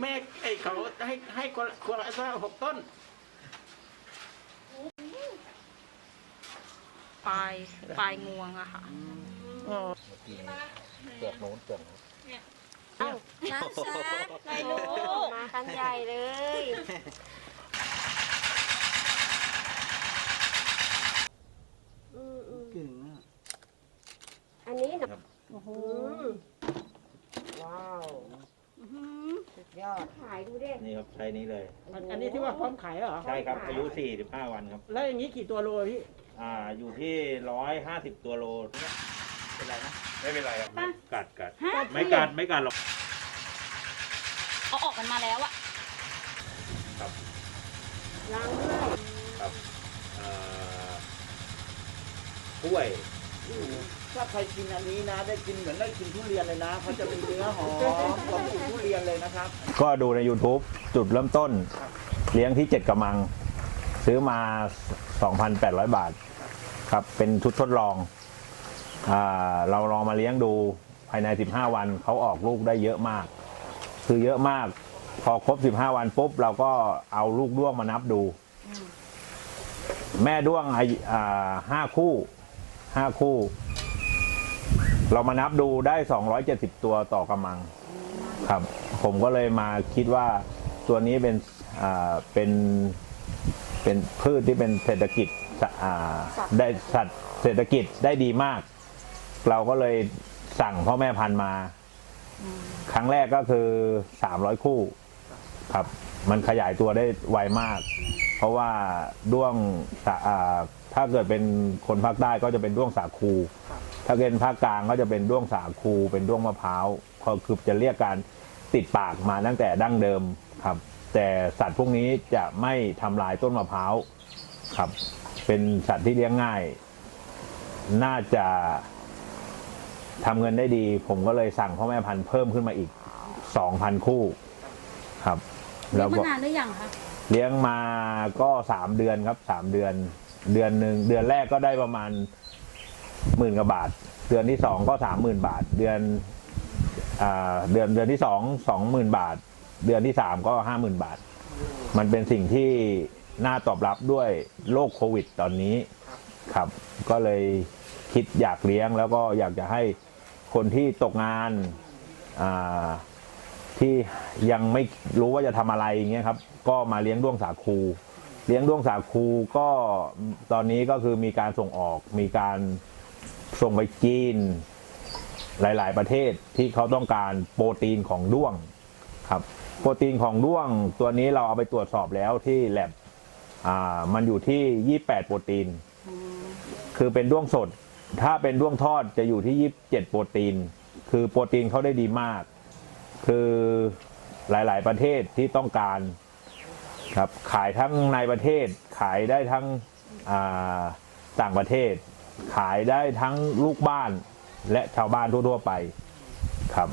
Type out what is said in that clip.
แม่ไอ้เขาให้ให้คนละคนละหกต้น ปลายปลายงวงอะค่ะ อ๋อ เปลือกโน้นเปลือกโน้น เอ้าน้ำซัดไม่รู้มากันใหญ่เลย อืมอืม เก่งอะ อันนี้นะ โอ้โห อืมว้าวสุด ยอด ขายดูดินี่ครับใช้นี้เลย อันอันนี้ที่ว่าพร้อมขายเหรอ ใช่ครับ อายุ 45 วันครับ แล้วอย่างนี้กี่ตัวโลอะพี่ อ่า อยู่ที่ 150 ตัวโล เป็นไรนะ ไม่เป็นไรครับไม่กัดกัด ฮะไม่กัดไม่กัดหรอกเอาออกกันมาแล้วอะล้างด้วยครับเอ่อกล้วย ถ้าใครกินอันนี้นะ ได้กินเหมือนได้กินทุเรียนเลยนะเขาจะมีเนื้อหอมของกินทุเรียนเลยนะครับ ก็ดูใน YouTube จุดเริ่มต้น เลี้ยงที่ 7กระมัง ซื้อมา 2,800 บาทครับเป็นชุดทดลองอ่าเราลองมาเลี้ยงดูภายใน 15 วันเขาออกลูกได้เยอะมาก คือเยอะมาก พอครบ 15 วันปุ๊บเราก็เอาลูกด้วงมานับดู แม่ด้วงอายุอ่าห้าคู่ห้าคู่ เรามานับดูได้ 270 ตัวต่อกระมังครับ ผมก็เลยมาคิดว่าตัวนี้เป็นอ่าเป็นเป็นพืชที่เป็นเศรษฐกิจสะอ่าได้สัตว์เศรษฐกิจได้ดีมาก เราก็เลยสั่งพ่อแม่พันธุ์มา ครั้งแรกก็คือ 300 คู่ครับ มันขยายตัวได้ไวมาก เพราะว่าด้วงสาอ่าถ้าเกิดเป็นคนภาคใต้ก็จะเป็นด้วงสาคู ถ้าเป็นภาคกลางก็จะเป็นด้วงสาคูเป็นด้วงมะพร้าวก็คือจะเรียกการติดปากมาตั้งแต่ดั้งเดิมครับ แต่สัตว์พวกนี้จะไม่ทำลายต้นมะพร้าวครับ เป็นสัตว์ที่เลี้ยงง่าย น่าจะทำเงินได้ดี ผมก็เลยสั่งพ่อแม่พันธุ์เพิ่มขึ้นมาอีก2,000คู่ครับเลี้แล้ยงวมาก็นานหรือยังคะเลี้ยงมาก็สามเดือนครับสามเดือน เดือนหนึ่งเดือนแรกก็ได้ประมาณ หมื่นกว่าบาท เดือนที่สองก็สามหมื่นบาท เดือนเดือนเดือนที่สองสองหมื่นบาท เดือนที่สามก็ห้าหมื่นบาท มันเป็นสิ่งที่น่าตอบรับด้วยโรคโควิดตอนนี้ครับ ก็เลยคิดอยากเลี้ยงแล้วก็อยากจะให้คนที่ตกงานาที่ยังไม่รู้ว่าจะทำอะไรอย่างเงี้ยครับ ก็มาเลี้ยงด้วงสาคู เลี้ยงด้วงสาคูก็ตอนนี้ก็คือมีการส่งออกมีการ ส่งไปจีน หลาย ๆ ประเทศที่เขาต้องการโปรตีนของด้วงครับ โปรตีนของด้วงตัวนี้เราเอาไปตรวจสอบแล้วที่แลบอ่ามันอยู่ที่ 28 โปรตีน คือเป็นด้วงสด ถ้าเป็นด้วงทอดจะอยู่ที่ 27 โปรตีน คือโปรตีนเขาได้ดีมาก คือหลาย ๆ ประเทศที่ต้องการครับขายทั้งในประเทศขายได้ทั้งอ่าต่างประเทศ ขายได้ทั้งลูกบ้านและชาวบ้านทั่วๆไปครับ